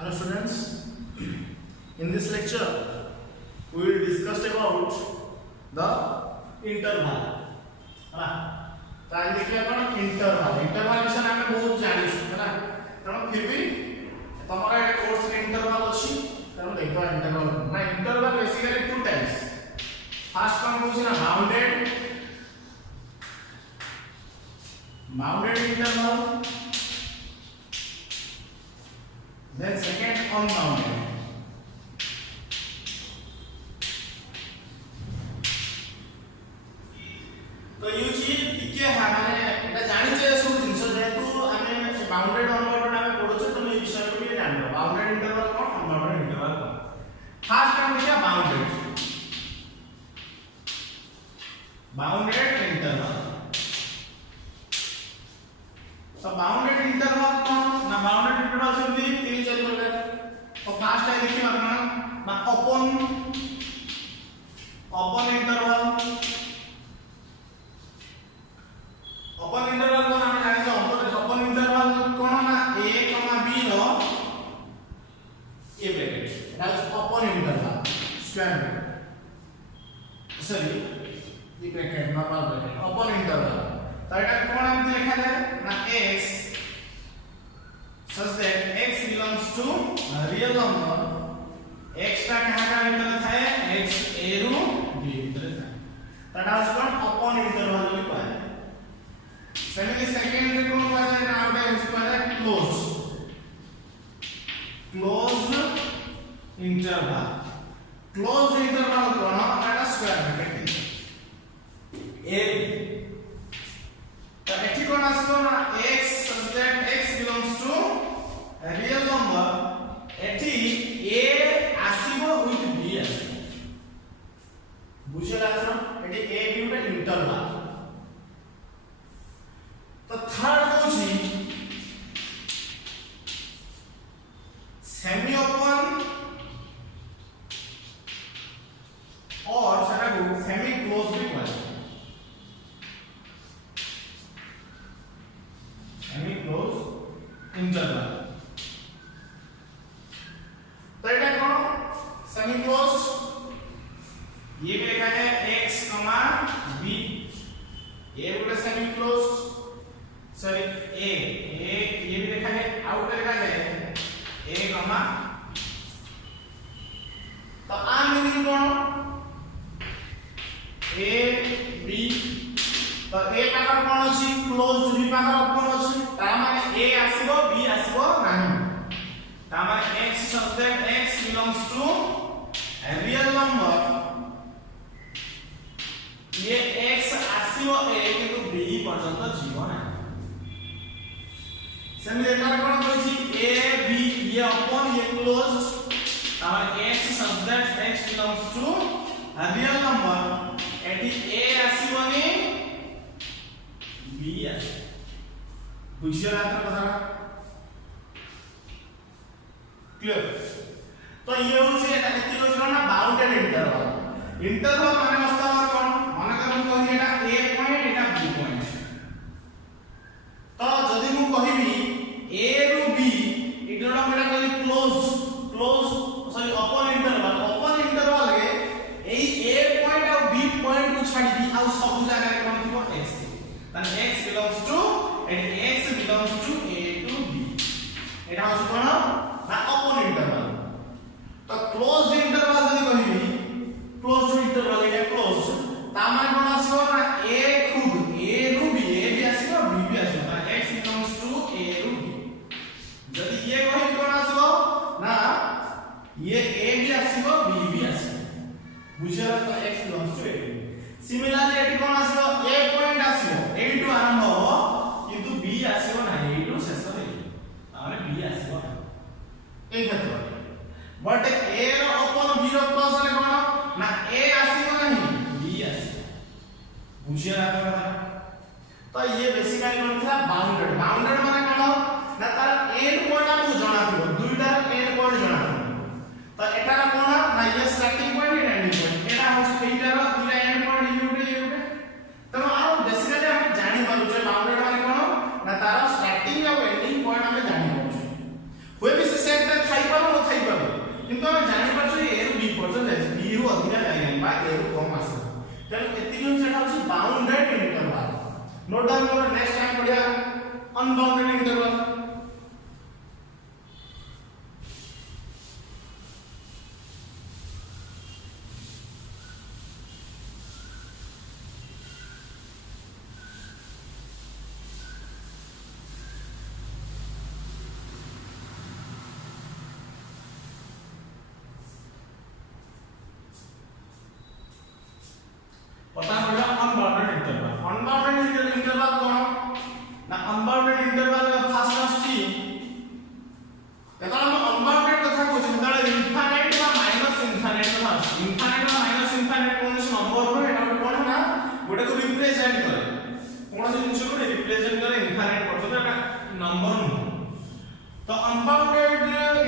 Hello students, in this lecture we will discuss about the interval. तो आज देखिए अपन interval विषय में बहुत जानिस है ना, तो फिर भी तुम्हारा ये कोर्स में इंटरवल अच्छी, तो देखो इंटरवल ना interval basically two types. First one होची ना bounded interval, then second unbounded. तो ये चीज टिके है माने एटा जानि छै सब जिंस जेतु हमें बाउंडेड अनबाउंडेड हमें पढो छ तो ये विषय को भी जान लो. बाउंडेड इंटरवल कौन, अनबाउंडेड इंटरवल कौन. फर्स्ट हम देखिए बाउंडेड इंटरवल. तो बाउंडेड इंटरवल कौन ना, बाउंडेड इंटरवल से भी तीन चार प्रकार. तो फर्स्ट है देखिए अपना ना ओपन इंटरवल. ओपन इंटरवल को हम जानि छ ओपन इंटरवल कोन ना a b रो ए bracket that's open interval square bracket sorry ये bracket normal bracket open interval. तो एटा कोन हम लिखा जाए ना x such that x belongs to real number. x का कहां का इंटरवल है x a रो b इंटरवल है. That is called open interval बोली कहै. Similarly, second रे कोन कहै छै ना आउट है इसको कहै है closed interval. Closed interval cone Etah square bracket a. तो एठी कोन आसो ना x such that x belongs to a real number. एठी a आसीबो with b आसीबो बुझला ना. एठी a b में इंटरवल. तो थर्ड होची सेमी ओपन और सेटा को सेमी क्लोज भी कहै. Semi close interval. तो एटा कोन सेमी क्लोज ये भी लिखा है x, b. ये भी सेमी क्लोज सॉरी a ये भी लिखा है आउटर लिखा है a, तो आ मीनिंग कोन a b. तो a पाखर कोन अछि क्लोज्ड, b पाखर ओपन अछि. ता माने a आसीबो b आसीबो नाही. ता माने x such that x belongs to a real number. ये x आसीबो a किंतु b पर्यंत जीव नाही. सेमी एटा कोन कहै छी a b ये ओपन ये क्लोज्ड. हमारे x such that x belongs to a real number. Eighty a आसीबनी b आसी. बुझिया ना कथा क्लियर. तो ये होছে এটা কি হইছিল না বাউন্ডেড इंटरवल. इंटरवल মানে মস্ত আমার কোন মনে করুন কহি এটা a পয়েন্ট এটা b পয়েন্ট. তো যদি মু কহিবি a ru b ইটোটা মেটা কই ক্লোজ সরি ওপন इंटरवल रे এই a পয়েন্ট আর b পয়েন্ট কো ছাড়ি দি আর সব জায়গায় কোন থিব x. তাহলে x belongs to and x belongs to a to b. এটা হচ্ছে কোন না ওপন इंटरवल. তো ক্লোজড इंटरवल যদি কহিবি ক্লোজড इंटरवल এটা ক্লোজ তা মানে কোন আসিব না a খুদ a ru b a भी আসিব b भी আসিব. তাহলে x belongs to a ru b. যদি ये কহিবি কোন আসিব না ये a भी আসিব b भी আসিব. বুঝলা তো x belongs to a. Similarly এটি কোন আসিব a পয়েন্ট আসিব এইটু আরম্ভ হবো কিন্তু b আসিব না এইটু শেষ হইব. তাহলে b আসিব না এই ক্ষেত্রে. But a row open unbounded interval. पता पड़ा अनबाउंडेड इंटरवल। अनबाउंडेड इंटरवल कोन ना अनबाउंडेड इंटरवल फास्ट आछि एता हम अनबाउंडेड कथा कहै छी तळे इनफाइनाइट बा माइनस इनफाइनाइट कथा आछि। इनफाइनाइट बा माइनस इनफाइनाइट कोन नंबर रो एटा कोन ना गोटे को रिप्रेजेंट करे कोन से जिंस को रिप्रेजेंट करे इनफाइनाइट परतो एटा नंबर नु। तो अनबाउंडेड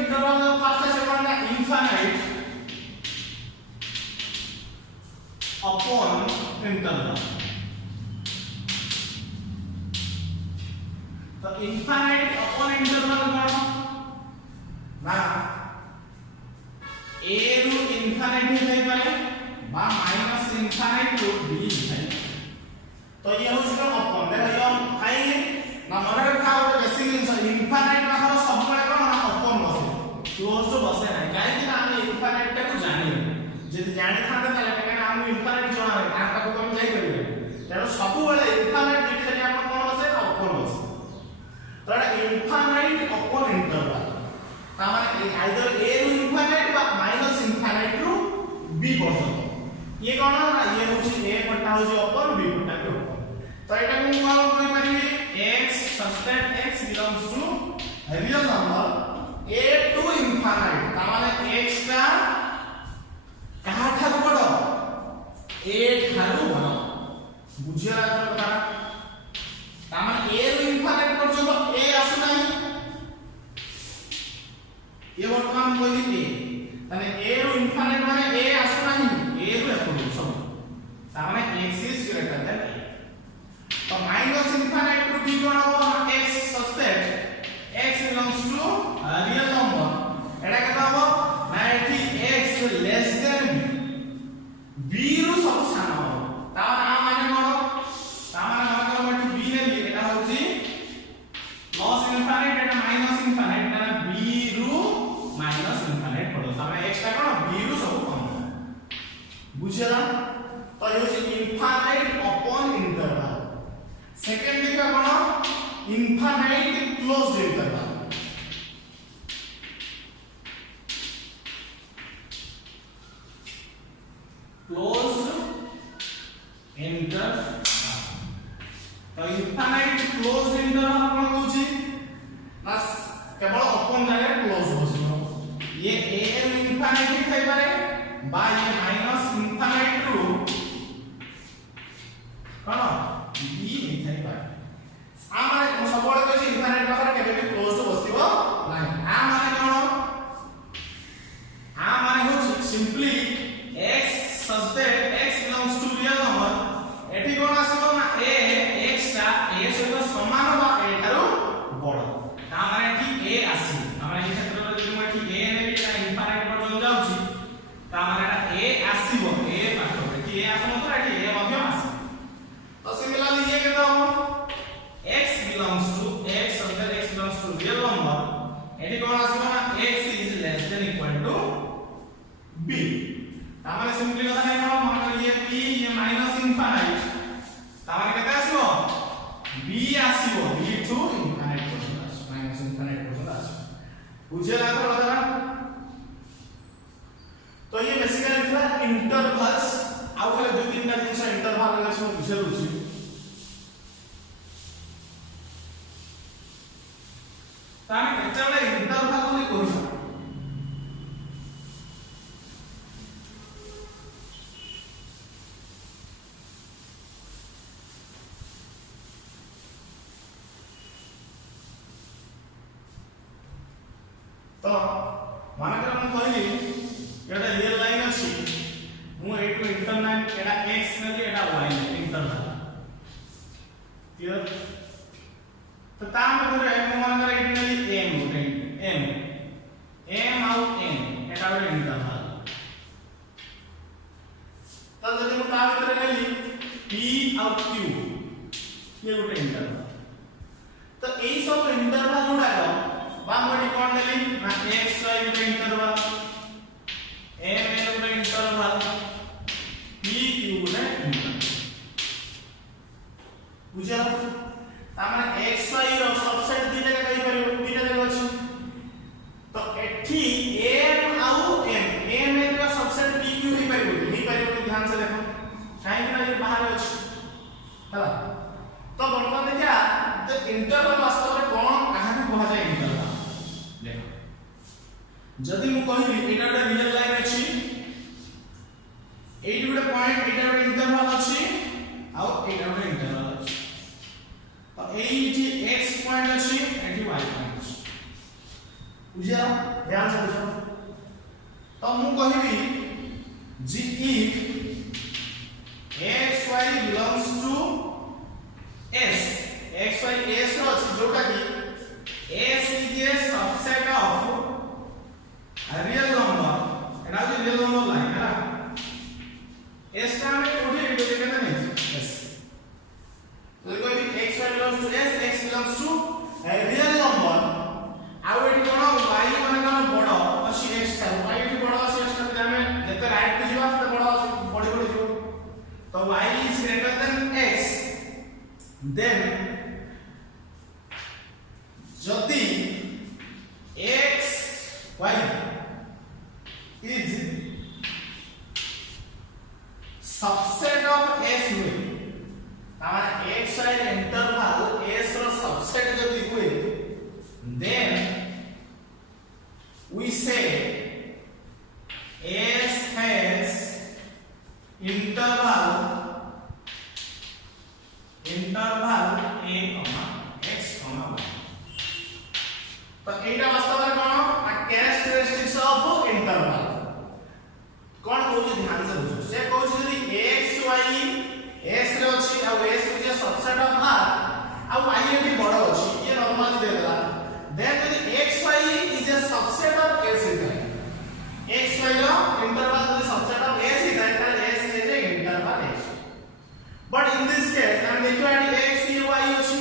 इंटरवल फास्ट आछि कोन ना इनफाइनाइट upon interval। तो infinite upon interval कोन ना a रू infinite થઈ पारे बा माइनस infinite रू b થઈ। तो ये होछ कोन upon देखो काई ना मन रखा ଗୋଟେ बेसिक जिंस infinite पाखर सब बेले कोन ना upon बसे क्लोज तो बसे ना काई कि हम infinite टा को जानि जदि जानि थाते ताले हम इनफाइनाइट जोना रे आका को कम जाई करिवे तेरो सब बेले इनफाइनाइट डिटेल हम कोन बसे अपन बसे। तो इनफाइनाइट अपन इंटरवल ता माने आइदर a रू इनफाइनाइट बा माइनस इनफाइनाइट रू b पर्यंत ये कोन ना ये होची a पट्टा होची अपन b पट्टा के ऊपर। तो एटा को कोन कहि परिबे x such that x belongs to real number a to infinite ता माने x का कहा था बड़ ए ठारू बड़ बुझिया कथा तामान ए रो इनफाइनाइट पर्यंत ए आसु नाही ये वर्तमान कोइ ए माने ए रो इनफाइनाइट माने ए आसु नाही ए रो एपो सब तामाने x is greater than a। तो माइनस इनफाइनाइट टू b कोन हो x such that x belongs to real number एटा कथा हो ना एठी x लेस देन b रू सब सानो ता माने कोन ता माने मन को b ने एटा होची प्लस इनफाइनाइट एटा माइनस इनफाइनाइट ना b रू माइनस इनफाइनाइट पड़ो ता माने x टा कोन b रू सब कम बुझला। तो ये होची इनफाइनाइट अपॉन इंटरवल। सेकंड देखा कोन infinite closed interval. Closed interval तो इनफाइनाइट क्लोज्ड इंटरवल कोन होची बस केवल ओपन जागे क्लोज बसियो ये a इनफाइनाइट થઈ पारे बा ये माइनस इनफाइनाइट रू कोन b થઈ पारे आ माने सबले कहै इनफाइनाइट पाखर केबे भी क्लोज बसिबो नाही। आ माने कोन आ माने होची simply x such that x belongs to real number एठी कोन आसीबो ना a x टा a सहित समान बा a थारो बड़ ता माने एठी a आसी हमरा ए क्षेत्र रे जदि म एठी a ने एटा इनफाइनाइट पर्यंत जाउची ता माने एटा a आसीबो a पाखो एठी a आसम तो एठी a मध्य आसी। तो सिमिलरली ये केता हो x belongs to x such that x belongs to real number एठी कोन आसीबो ना x is less than equal to b तामाने सिंपली कथा नै हम मन ये p ये माइनस इनफाइनाइट तामाने केते आसीबो b आसीबो b टू इनफाइनाइट पर्यंत माइनस इनफाइनाइट पर्यंत आसीबो बुझेला तो कथा। तो ये बेसिकली था इंटरवल्स आउ खाली दो तीन टा जिंस इंटरवल रे सब बुझे रुची। ताने केतेला इंटरवल को कोन तो मानकर हम कहली एटा रियल लाइन अछि मु एटु इंटरनल एटा x नेली एटा y इंटरनल क्लियर। तो ता मधुरे मु मानकर एटु नेली m आउ n एटा ଗୋଟେ इंटरनल। तो जदि मु ता भितर नेली p आउ q ये ଗୋଟେ इंटरनल। तो एई सब इंटरवल गुडा बा मोडी कोन देली ना x y गुडा इंटरवल m n गुडा इंटरवल p q गुडा इंटरवल बुझा तामाने x y रो सबसेट दिने कहि परिबो दिने देबो अछि तो एठी m आउ n m n रो सबसेट p q ही परिबो ध्यान से देखो काहे कि ना ये बाहर अछि हला तो वर्तमान देखिया तो इंटरवल वास्तव में कोन कहां को कहा जाय इंटरवल देखो जदी मु कहिली एटा एक रियल लाइन अछि एई गुडे पॉइंट एटा एक इंटरवल अछि आ एटा एक इंटरवल अछि तो एई जे x पॉइंट अछि एठी y पॉइंट अछि बुझिया ध्यान से बुझो तो मु कहिली जी if x y belongs to s x y s रो जोटा कि s is a subset of a real number एना जो रियल नंबर लाइन है ना s का में कोठी रिप्रेजेंट करना है s तो कोई भी x y belongs to s x belongs to a real number आउ एठी कोन y माने कोन बडो अछि x का y एठी बडो अछि x का हमें जते राइट पे जीवा से बडो अछि बडी बडी जो तो y is greater than x then जति x y is subset of s हुए तामाने x y इंटरवल s रो सबसेट जति हुए then we say s has interval a, x, y तो एटा वास्तव में कोन कैरेक्टरिस्टिक्स ऑफ इंटरवल कोन कहू ध्यान से बुझो से कहू यदि x y s रे अछि आ s जे सबसेट ऑफ r आ y एटी बडो अछि ये नॉर्मली दे देला देन यदि x y is a subset of s है x y रो इंटरवल यदि सबसेट ऑफ s है then s is a interval x but in this case हम देखियो एटी x ये y अछि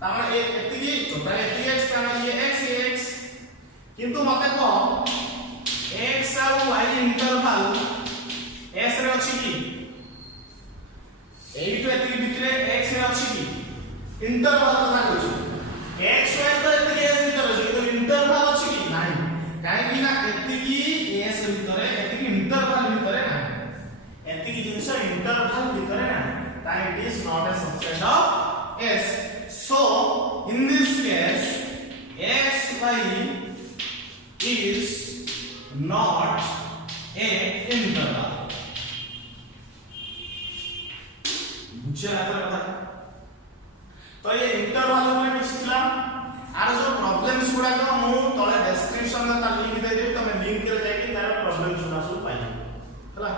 तामे एतिकी टोटल एतिकी x तामे ये x किंतु मते को x और y इंटरवल s रे अछि की एई तो एतिकी भितरे x रे अछि की इंटरवल कथा कहू x y तो एतिकी s भितरे अछि तो इंटरवल अछि की नाही काहे कि ना एतिकी s भितरे एतिकी इंटरवल भितरे नाही एतिकी जिंस इंटरवल भितरे नाही that it is not a subset of s so in this case x y is not a interval बुझे आता कथा तो ये इंटरवल में किछ थिला आर जो प्रॉब्लम्स गुडा को मु तळे डिस्क्रिप्शन में ता लिंक दे देबी तमे लिंक करे जाके तार प्रॉब्लम्स गुडा सब पाइबो हला